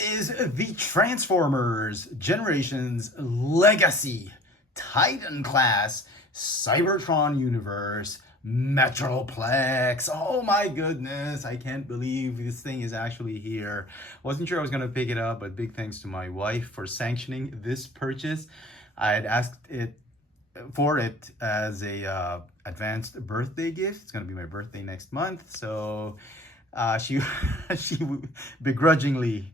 is the Transformers Generations Legacy Titan class Cybertron universe Metroplex. Oh my goodness, I can't believe this thing is actually here. Wasn't sure I was going to pick it up, but big thanks to my wife for sanctioning this purchase. I had asked for it as a advanced birthday gift. It's going to be my birthday next month, so she begrudgingly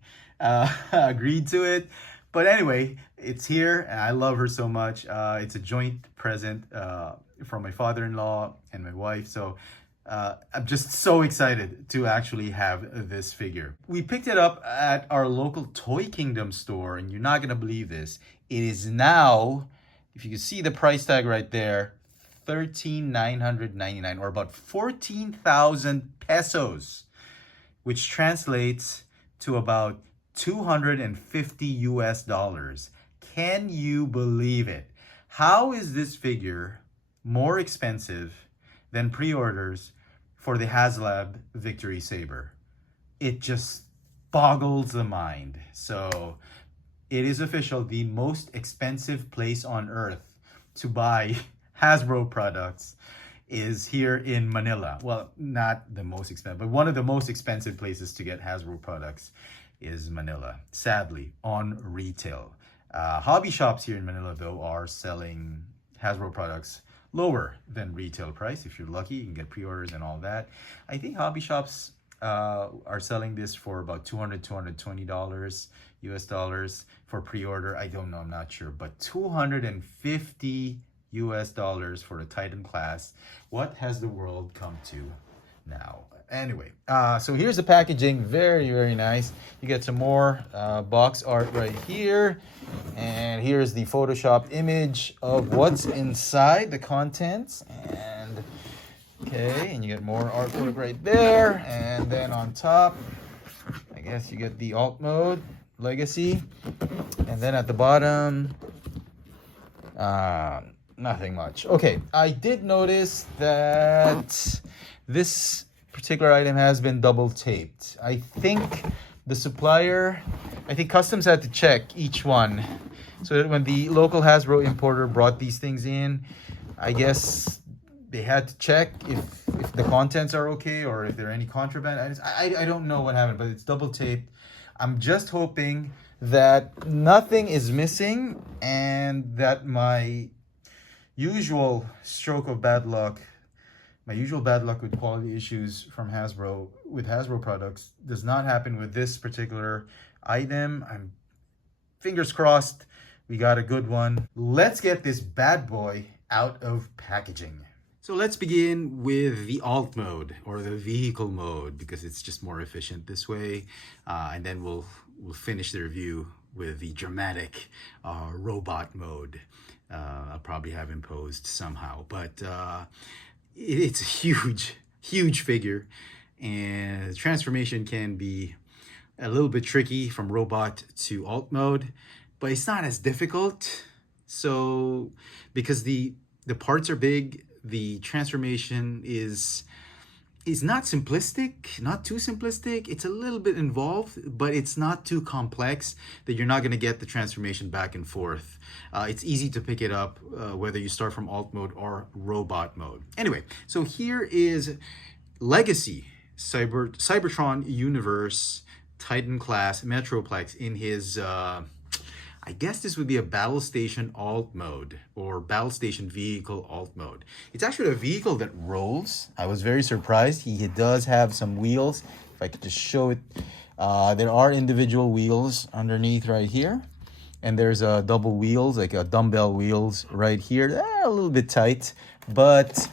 agreed to it. But anyway, it's here and I love her so much. It's a joint present from my father-in-law and my wife, so I'm just so excited to actually have this figure. We picked it up at our local Toy Kingdom store, and you're not gonna believe this. It is now, if you can see the price tag right there, $13,999, or about 14,000 pesos, which translates to about 250 US dollars. Can you believe it? How is this figure more expensive than pre-orders for the HasLab Victory Saber? It just boggles the mind. So it is official, the most expensive place on earth to buy Hasbro products is here in Manila. Well, not the most expensive, but one of the most expensive places to get Hasbro products is Manila, sadly, on retail. Hobby shops here in Manila, though, are selling Hasbro products lower than retail price. If you're lucky, you can get pre-orders and all that. I think hobby shops are selling this for about $200, $220 US dollars for pre-order. I don't know, I'm not sure, but 250 US dollars for a Titan class. What has the world come to now? Anyway, so here's the packaging. Very, very nice. You get some more box art right here. And here's the Photoshop image of what's inside, the contents. And okay, and you get more artwork right there. And then on top, I guess you get the alt mode, legacy. And then at the bottom, nothing much. Okay, I did notice that this particular item has been double taped. I think the supplier, I think customs had to check each one, so that when the local Hasbro importer brought these things in, I guess they had to check if the contents are okay or if there are any contraband. I don't know what happened, but it's double taped. I'm just hoping that nothing is missing and that my usual stroke of bad luck, my usual bad luck with quality issues from Hasbro, with Hasbro products, does not happen with this particular item. I'm fingers crossed we got a good one. Let's get this bad boy out of packaging. So let's begin with the alt mode, or the vehicle mode, because it's just more efficient this way. And then we'll finish the review with the dramatic robot mode. I'll probably have imposed somehow, but it's a huge figure, and the transformation can be a little bit tricky from robot to alt mode, but it's not as difficult. So because the parts are big, the transformation is not simplistic, not too simplistic. It's a little bit involved, but it's not too complex that you're not going to get the transformation back and forth. It's easy to pick it up, whether you start from alt mode or robot mode. Anyway, so here is Legacy Cybertron Universe Titan class Metroplex in his, I guess this would be a Battle Station alt mode, or Battle Station vehicle alt mode. It's actually a vehicle that rolls. I was very surprised. He does have some wheels. If I could just show it. There are individual wheels underneath right here. And there's double wheels, like dumbbell wheels right here. They're a little bit tight, but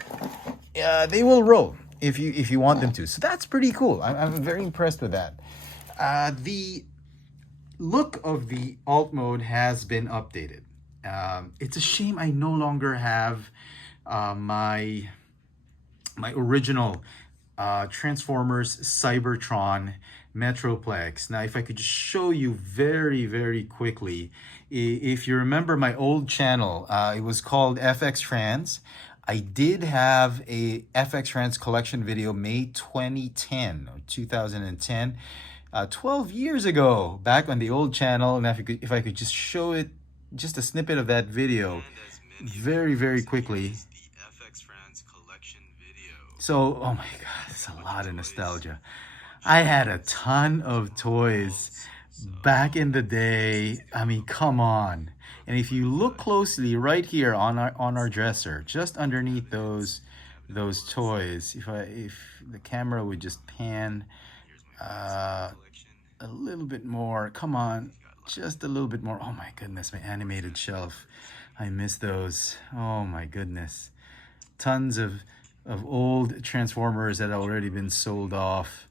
they will roll if you want them to. So that's pretty cool. I'm very impressed with that. The look of the alt mode has been updated. It's a shame I no longer have my original Transformers Cybertron Metroplex. Now, if I could just show you very quickly, if you remember my old channel, it was called FX Trans. I did have a FX Trans collection video May 2010 or 2010. 12 years ago, back on the old channel. And if I could just show it, just a snippet of that video very, very quickly. So, oh my God, it's a lot of nostalgia. I had a ton of toys back in the day. I mean, come on. And if you look closely right here on our dresser, just underneath those toys, if the camera would just pan a little bit more, come on, just a little bit more. Oh my goodness, my animated shelf. I miss those. Oh my goodness. Tons of old Transformers that had already been sold off.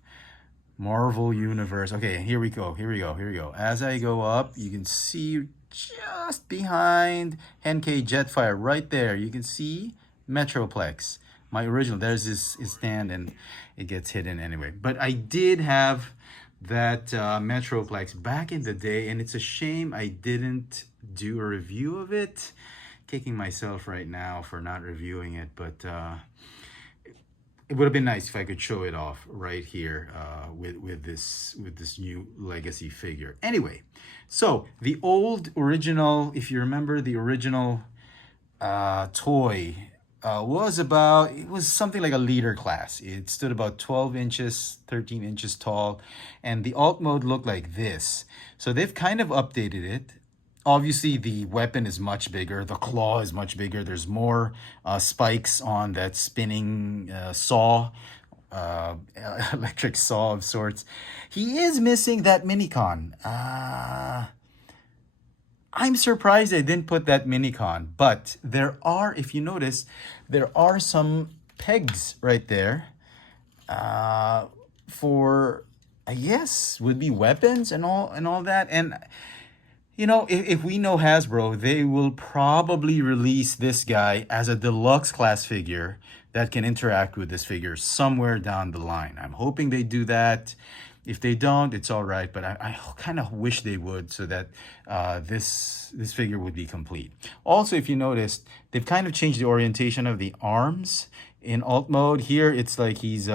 Marvel Universe. Okay, here we go. As I go up, you can see just behind NK Jetfire right there. You can see Metroplex. My original. There's his stand, and it gets hidden anyway. But I did have that Metroplex back in the day, and it's a shame I didn't do a review of it. Kicking myself right now for not reviewing it, but it would have been nice if I could show it off right here with this new legacy figure. Anyway, so the old original, if you remember, the original toy was something like a leader class. It stood about 12 inches, 13 inches tall, and the alt mode looked like this. So they've kind of updated it. Obviously, the weapon is much bigger. The claw is much bigger. There's more spikes on that spinning saw, electric saw of sorts. He is missing that minicon. I'm surprised they didn't put that minicon. But there are, if you notice, there are some pegs right there for, I guess, would be weapons and all that. And you know, if we know Hasbro, they will probably release this guy as a deluxe class figure that can interact with this figure somewhere down the line. I'm hoping they do that. If they don't, it's all right, but I kind of wish they would, so that this figure would be complete. Also, if you noticed, they've kind of changed the orientation of the arms. In alt mode, here it's like he's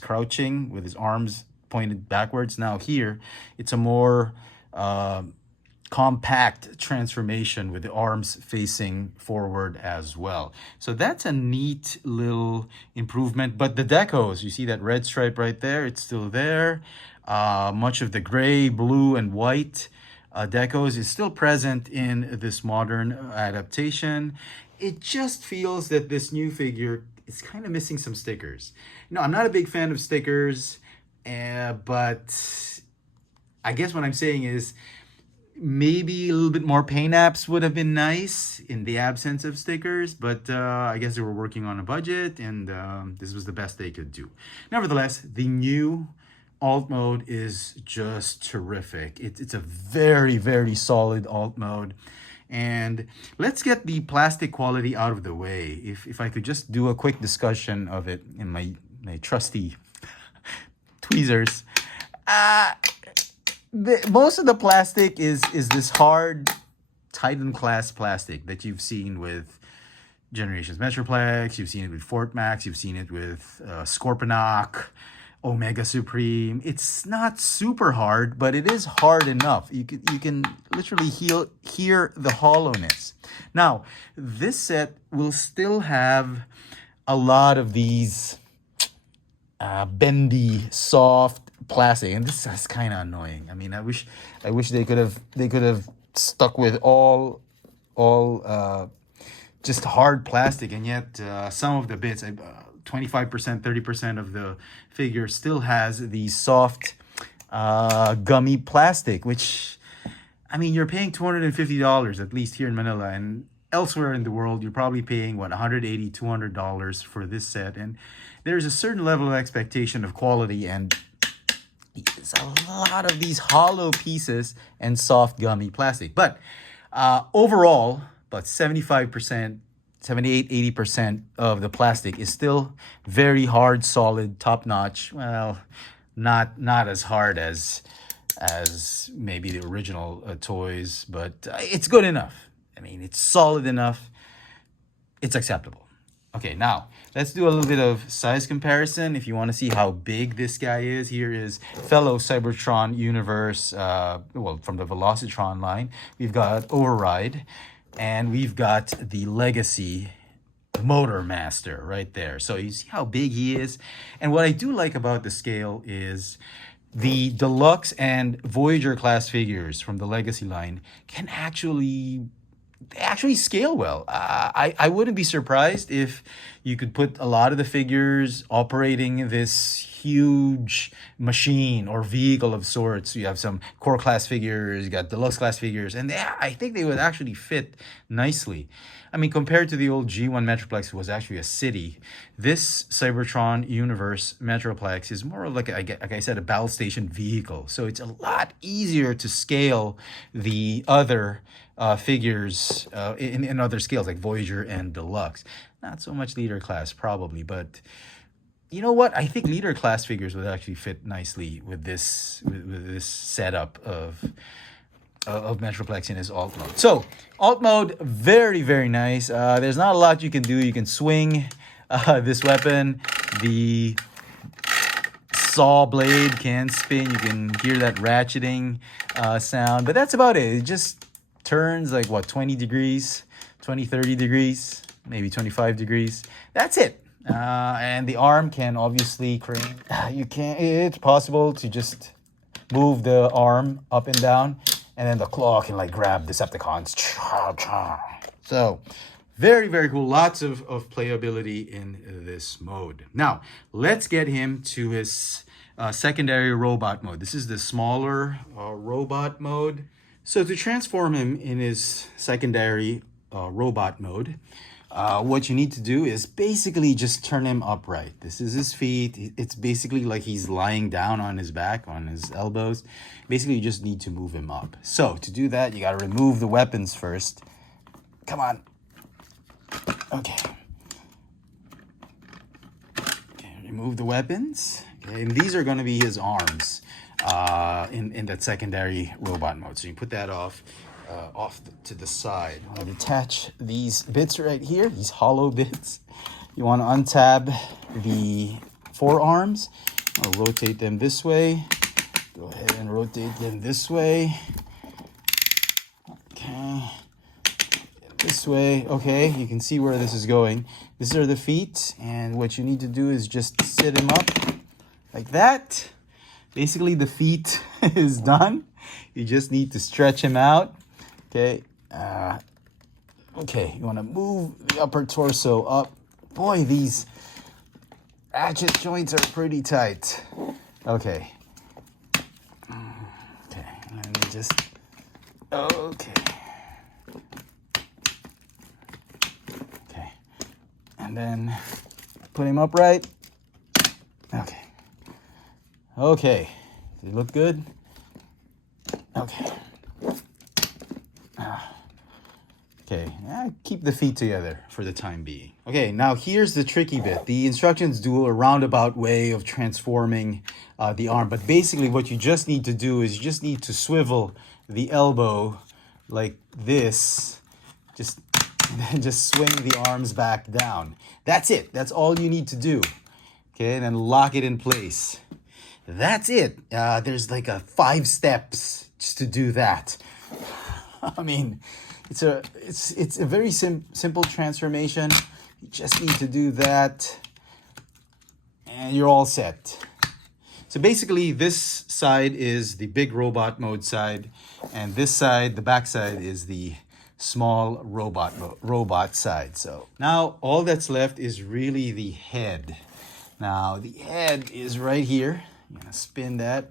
crouching with his arms pointed backwards. Now here, it's a more compact transformation with the arms facing forward as well. So that's a neat little improvement. But the decos, you see that red stripe right there, it's still there. Much of the gray, blue, and white decos is still present in this modern adaptation. It just feels that this new figure is kind of missing some stickers. You know, I'm not a big fan of stickers, but I guess what I'm saying is, maybe a little bit more paint apps would have been nice in the absence of stickers, but I guess they were working on a budget, and this was the best they could do. Nevertheless, the new alt mode is just terrific. It's a very, very solid alt mode. And let's get the plastic quality out of the way. If I could just do a quick discussion of it in my trusty tweezers. Most of the plastic is this hard Titan class plastic that you've seen with Generations Metroplex, you've seen it with Fort Max, you've seen it with Scorponok, Omega Supreme. It's not super hard, but it is hard enough. You can literally hear the hollowness. Now, this set will still have a lot of these bendy, soft plastic, and this is kind of annoying. I mean, I wish they could have stuck with all just hard plastic, and yet some of the bits, 25%, 30% of the figure still has the soft gummy plastic, which, I mean, you're paying $250 at least here in Manila, and elsewhere in the world you're probably paying what, $180, $200 for this set. And there's a certain level of expectation of quality, and there's a lot of these hollow pieces and soft gummy plastic. But overall, about 75%, 78, 80% of the plastic is still very hard, solid, top-notch. Well, not as hard as maybe the original toys, but it's good enough. I mean, it's solid enough. It's acceptable. Okay, now let's do a little bit of size comparison. If you want to see how big this guy is, here is fellow Cybertron universe, well, from the Velocitron line. We've got Override, and we've got the Legacy Motor Master right there. So you see how big he is. And what I do like about the scale is the Deluxe and Voyager class figures from the Legacy line can actually scale well. I wouldn't be surprised if you could put a lot of the figures operating this huge machine or vehicle of sorts. You have some core class figures, you got deluxe class figures, and I think they would actually fit nicely. I mean, compared to the old G1 Metroplex, who was actually a city, this Cybertron universe Metroplex is more of like I said, a battle station vehicle. So it's a lot easier to scale the other figures in other scales like Voyager and Deluxe. Not so much leader class probably, but you know what? I think leader class figures would actually fit nicely with this setup of Metroplex in his alt mode. So alt mode, very, very nice. There's not a lot you can do. You can swing this weapon. The saw blade can spin. You can hear that ratcheting sound, but that's about it. It just turns like what, 20 degrees, 30 degrees, maybe 25 degrees. That's it. And the arm can obviously crane. It's possible to just move the arm up and down, and then the claw can like grab Decepticons. So very, very cool. Lots of playability in this mode. Now let's get him to his secondary robot mode. This is the smaller robot mode. So to transform him in his secondary robot mode, what you need to do is basically just turn him upright. This is his feet. It's basically like he's lying down on his back, on his elbows. Basically, you just need to move him up. So to do that, you got to remove the weapons first. Come on. Okay. Okay, remove the weapons. Okay, and these are going to be his arms in that secondary robot mode. So you put that off to the side. I want to detach these bits right here, these hollow bits. You want to untab the forearms. I'll rotate them this way. Go ahead and rotate them this way. Okay. This way. Okay, you can see where this is going. These are the feet, and what you need to do is just sit him up like that. Basically, the feet is done. You just need to stretch him out. Okay. Okay, you want to move the upper torso up. Boy, these ratchet joints are pretty tight. Okay. Okay, let me just... Okay. Okay. And then put him upright. Okay. Okay. Does it look good? Okay. Okay, keep the feet together for the time being. Okay, now here's the tricky bit. The instructions do a roundabout way of transforming the arm, but basically what you just need to do is you just need to swivel the elbow like this, just swing the arms back down. That's it. That's all you need to do. Okay, and then lock it in place. That's it. There's like 5 steps just to do that. I mean, it's a very simple transformation. You just need to do that, and you're all set. So basically, this side is the big robot mode side, and this side, the back side, is the small robot side. So now all that's left is really the head. Now the head is right here. You're gonna spin that.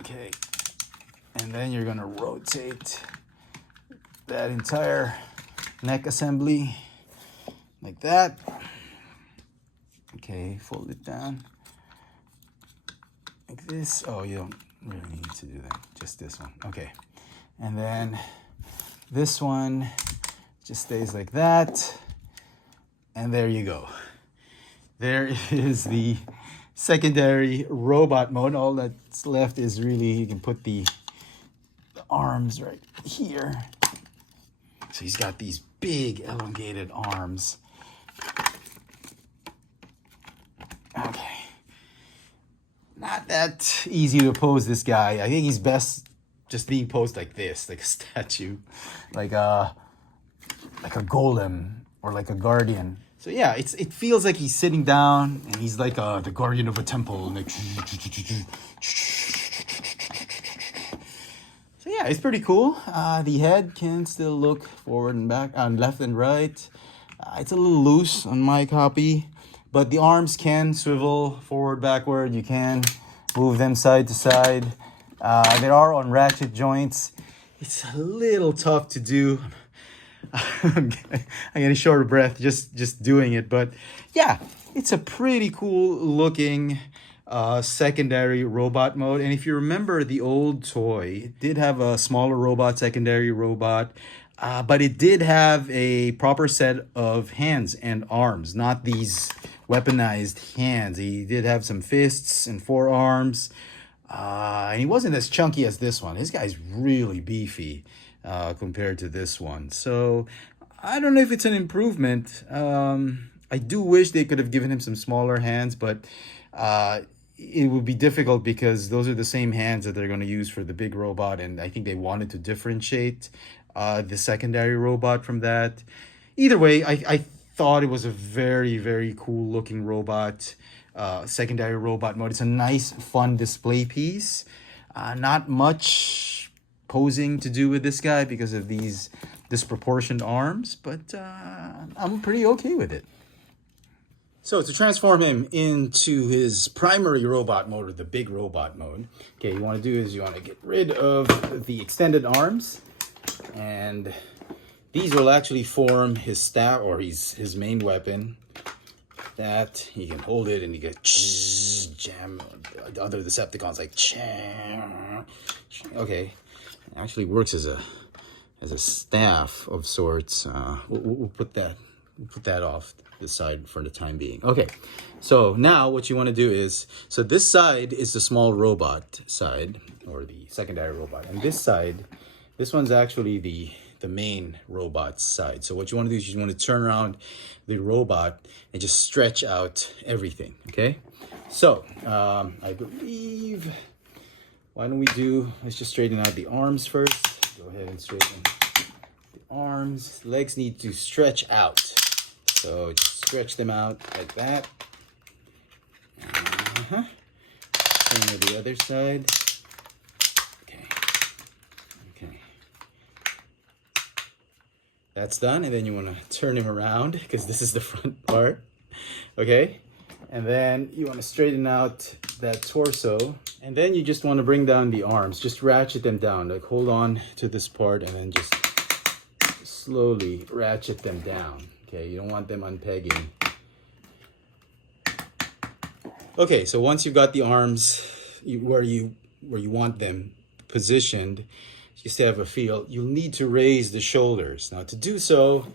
Okay, and then you're gonna rotate that entire neck assembly like that. Okay, fold it down like this. Oh, you don't really need to do that, just this one. Okay, and then this one just stays like that, and there you go. There is the secondary robot mode. All that's left is really, you can put the arms right here. So he's got these big elongated arms. Okay. Not that easy to pose this guy. I think he's best just being posed like this, like a statue, like a golem or like a guardian. So yeah, it feels like he's sitting down and he's like the guardian of a temple. Like, so yeah, it's pretty cool. The head can still look forward and back, left and right. It's a little loose on my copy, but the arms can swivel forward, backward. You can move them side to side. There are on ratchet joints. It's a little tough to do. I'm getting short of breath just doing it, but yeah, it's a pretty cool looking secondary robot mode. And if you remember the old toy, it did have a smaller robot, secondary robot, but it did have a proper set of hands and arms, not these weaponized hands. He did have some fists and forearms, and he wasn't as chunky as this one. This guy's really beefy compared to this one. So I don't know if it's an improvement. I do wish they could have given him some smaller hands, but it would be difficult because those are the same hands that they're going to use for the big robot, and I think they wanted to differentiate the secondary robot from that. Either way, I thought it was a very, very cool looking robot, secondary robot mode. It's a nice, fun display piece. Not much posing to do with this guy because of these disproportioned arms, but I'm pretty okay with it. So to transform him into his primary robot mode, or the big robot mode, okay, you want to do is you want to get rid of the extended arms, and these will actually form his staff, or his main weapon. That he can hold it and you get jam. The other Decepticons like jam. Okay, it actually works as a staff of sorts. We'll put that off the side for the time being. Okay, so now what you want to do is, so this side is the small robot side, or the secondary robot, and this side, this one's actually the main robot side. So what you want to do is you want to turn around the robot and just stretch out everything. Okay, so I believe, why don't we let's just straighten out the arms first. Go ahead and straighten the arms. Legs need to stretch out, so just stretch them out like that. Same with the other side. Okay, that's done, and then you want to turn him around because this is the front part. Okay, and then you want to straighten out that torso, and then you just want to bring down the arms. Just ratchet them down, like hold on to this part and then just slowly ratchet them down. Okay, you don't want them unpegging. Okay, so once you've got the arms where you want them positioned, just to have a feel, you'll need to raise the shoulders. Now to do so,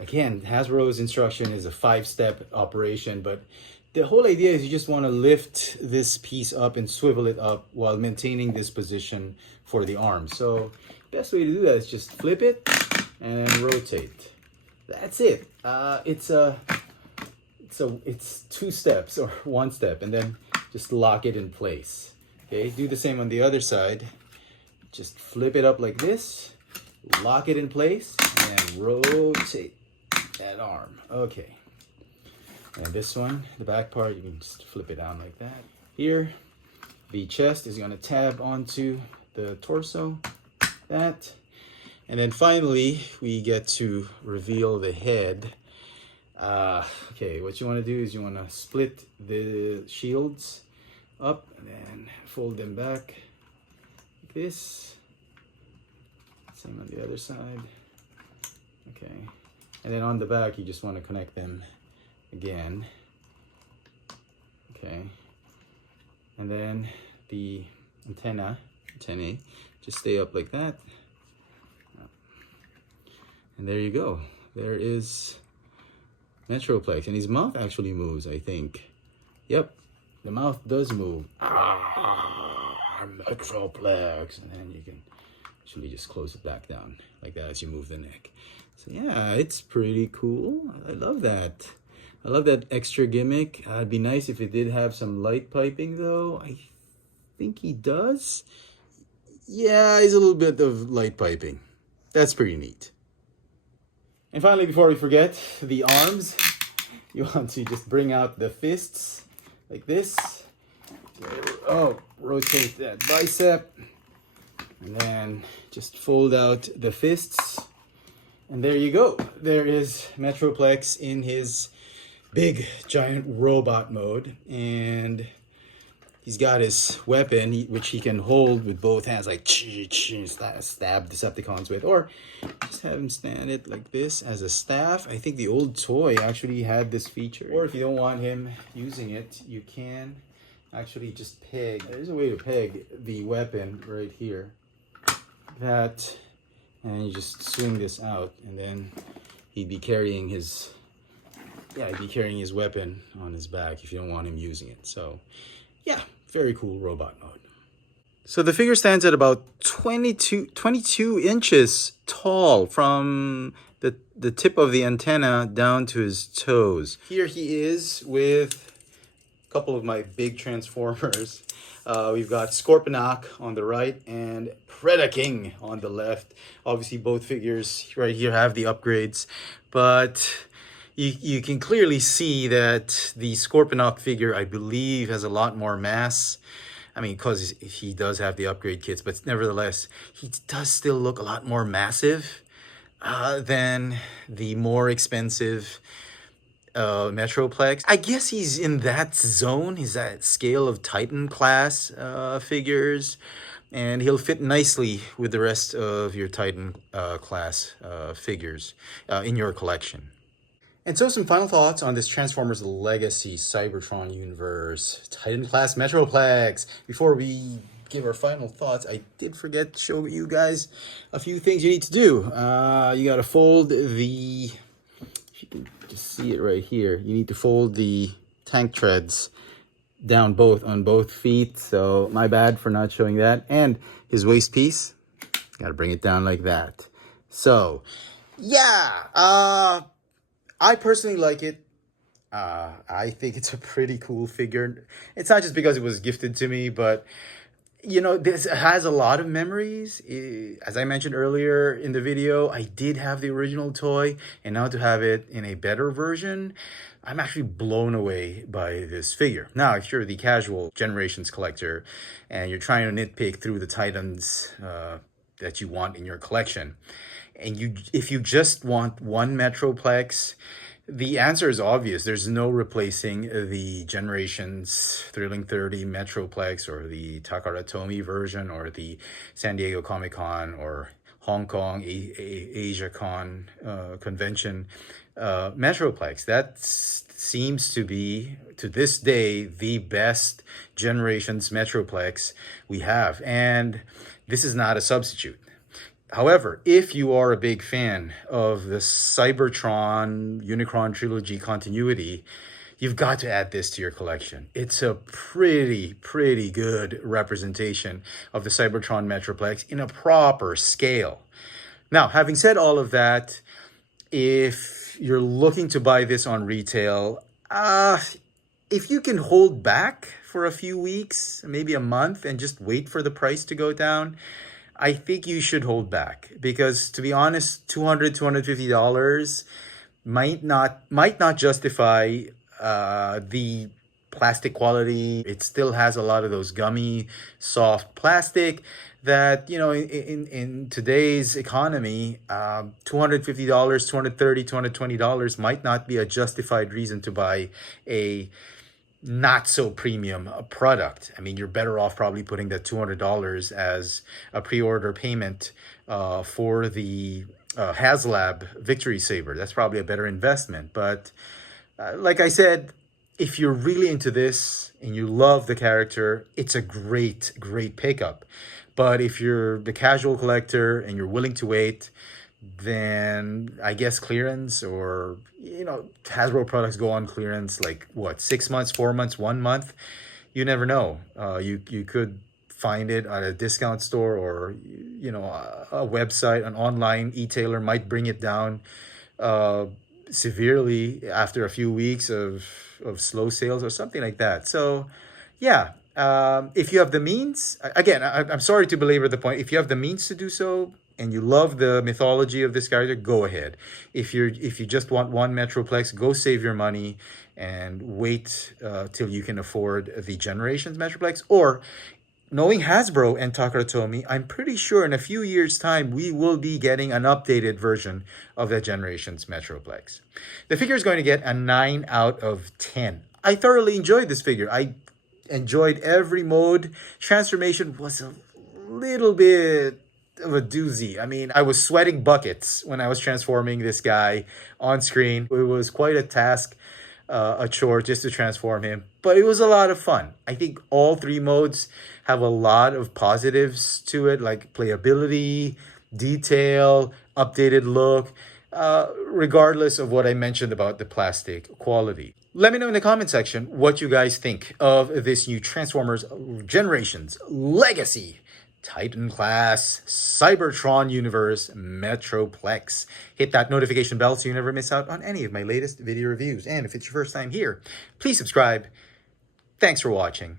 again, Hasbro's instruction is a 5-step operation, but the whole idea is you just want to lift this piece up and swivel it up while maintaining this position for the arms. So best way to do that is just flip it and rotate. That's it. It's 2 steps or 1 step, and then just lock it in place. Okay, do the same on the other side. Just flip it up like this, lock it in place, and rotate that arm. Okay. And this one, the back part, you can just flip it down like that. Here, the chest is going to tab onto the torso, that. And then finally, we get to reveal the head. Okay, what you want to do is you want to split the shields up and then fold them back like this. Same on the other side. Okay, and then on the back, you just want to connect them again. Okay, and then the antennae just stay up like that. And there you go. There is Metroplex, and his mouth actually moves, I think. Yep, the mouth does move. Metroplex, and then you can actually just close it back down like that as you move the neck. So yeah, it's pretty cool. I love that. I love that extra gimmick. It'd be nice if it did have some light piping though. I think he does. Yeah, he's a little bit of light piping. That's pretty neat. And finally, before we forget, the arms. You want to just bring out the fists like this. Oh, rotate that bicep. And then just fold out the fists. And there you go. There is Metroplex in his big giant robot mode. And he's got his weapon, which he can hold with both hands, like stab Decepticons with, or just have him stand it like this as a staff. I think the old toy actually had this feature. Or if you don't want him using it, you can actually just peg. There's a way to peg the weapon right here. That, and you just swing this out, and then he'd be carrying his, he'd be carrying his weapon on his back if you don't want him using it. So, yeah. Very cool robot mode. So the figure stands at about 22 inches tall from the tip of the antenna down to his toes. Here he is with a couple of my big Transformers. We've got Scorponok on the right and Predaking on the left. Obviously both figures right here have the upgrades, but you can clearly see that the Scorponok figure, I believe, has a lot more mass. I mean, because he does have the upgrade kits, but nevertheless, he does still look a lot more massive than the more expensive Metroplex. I guess he's in that zone. He's that scale of Titan class figures. And he'll fit nicely with the rest of your Titan class figures in your collection. And so some final thoughts on this Transformers Legacy Cybertron universe Titan class Metroplex. Before we give our final thoughts, I did forget to show you guys a few things you need to do. You got to fold the, if you can just see it right here, you need to fold the tank treads down on both feet. So my bad for not showing that. And his waist piece, got to bring it down like that. So yeah, I personally like it. I think it's a pretty cool figure. It's not just because it was gifted to me, but you know, this has a lot of memories. As I mentioned earlier in the video, I did have the original toy, and now to have it in a better version, I'm actually blown away by this figure. Now, if you're the casual Generations collector and you're trying to nitpick through the Titans that you want in your collection, and if you just want one Metroplex, the answer is obvious. There's no replacing the Generations Thrilling 30 Metroplex or the Takara Tomy version or the San Diego Comic-Con or Hong Kong Asia Con convention Metroplex. That seems to be, to this day, the best Generations Metroplex we have. And this is not a substitute. However, if you are a big fan of the Cybertron Unicron trilogy continuity, you've got to add this to your collection. It's a pretty good representation of the Cybertron Metroplex in a proper scale. Now, having said all of that, if you're looking to buy this on retail, if you can hold back for a few weeks, maybe a month, and just wait for the price to go down, I think you should hold back, because to be honest, $200, $250 might not justify the plastic quality. It still has a lot of those gummy, soft plastic that, you know, in today's economy, $250, $230, $220 might not be a justified reason to buy a not so premium product. I mean, you're better off probably putting that $200 as a pre-order payment for the HasLab Victory Saber. That's probably a better investment. But like I said, if you're really into this and you love the character, it's a great pickup. But if you're the casual collector and you're willing to wait, then I guess clearance, or, you know, Hasbro products go on clearance like what, 6 months, 4 months, 1 month. You never know. You could find it at a discount store, or, you know, a website, an online e-tailer might bring it down severely after a few weeks of slow sales or something like that. So yeah, if you have the means, again, I'm sorry to belabor the point. If you have the means to do so and you love the mythology of this character, go ahead. If you just want one Metroplex, go save your money and wait till you can afford the Generations Metroplex. Or knowing Hasbro and Takaratomi, I'm pretty sure in a few years' time, we will be getting an updated version of the Generations Metroplex. The figure is going to get a 9 out of 10. I thoroughly enjoyed this figure. I enjoyed every mode. Transformation was a little bit of a doozy. I mean, I was sweating buckets when I was transforming this guy on screen. It was quite a task, a chore just to transform him, but it was a lot of fun. I think all three modes have a lot of positives to it, like playability, detail, updated look, regardless of what I mentioned about the plastic quality. Let me know in the comment section what you guys think of this new Transformers Generations Legacy Titan class Cybertron universe Metroplex. Hit that notification bell so you never miss out on any of my latest video reviews. And if it's your first time here, please subscribe. Thanks for watching.